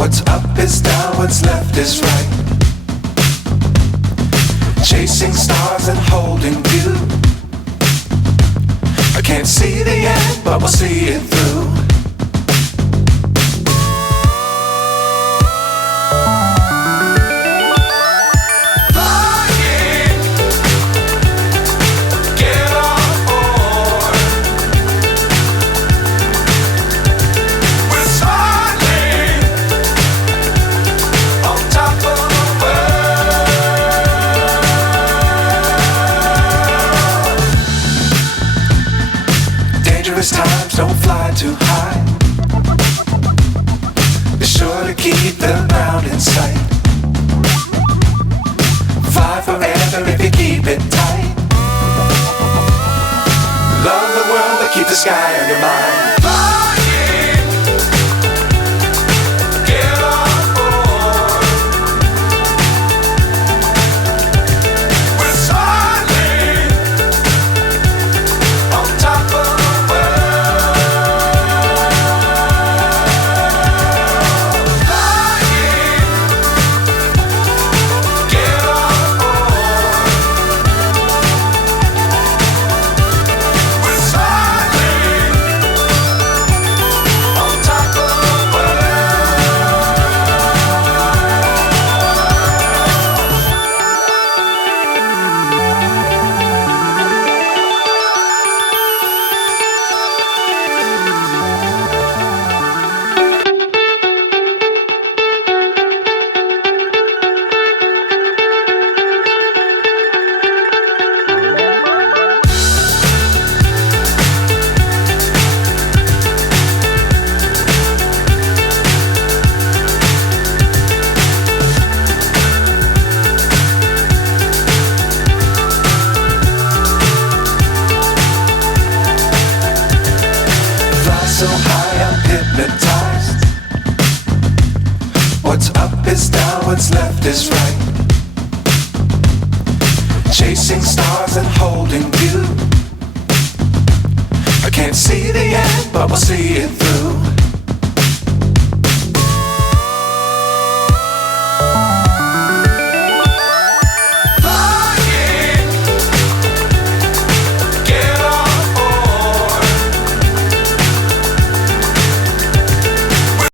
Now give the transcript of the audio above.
What's up is down, what's left is right. Chasing stars and holding you. I can't see the end, but we'll see it through. Times don't fly too high. Be sure to keep the ground in sight. Fly forever if you keep it tight. Love the world but keep the sky on your mind. So high I'm hypnotized. What's up is down, what's left is right. Chasing stars and holding you. I can't see the end, but we'll see it through.